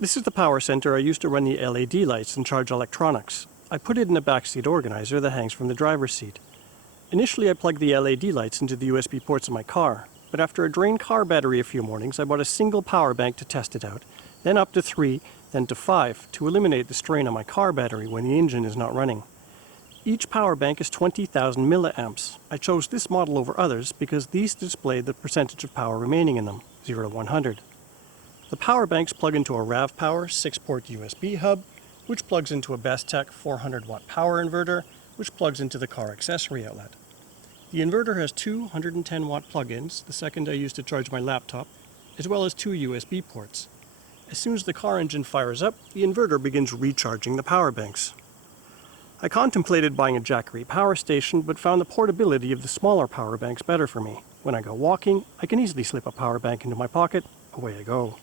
This is the power center I used to run the LED lights and charge electronics. I put it in a backseat organizer that hangs from the driver's seat. Initially I plugged the LED lights into the USB ports of my car, but after a drained car battery a few mornings I bought a single power bank to test it out, then up to 3, then to 5 to eliminate the strain on my car battery when the engine is not running. Each power bank is 20,000 milliamps. I chose this model over others because these display the percentage of power remaining in them, 0 to 100. The power banks plug into a RAVPower 6-port USB hub, which plugs into a Bestech 400-watt power inverter, which plugs into the car accessory outlet. The inverter has two 110-watt plug-ins, the second I use to charge my laptop, as well as two USB ports. As soon as the car engine fires up, the inverter begins recharging the power banks. I contemplated buying a Jackery power station, but found the portability of the smaller power banks better for me. When I go walking, I can easily slip a power bank into my pocket. Away I go.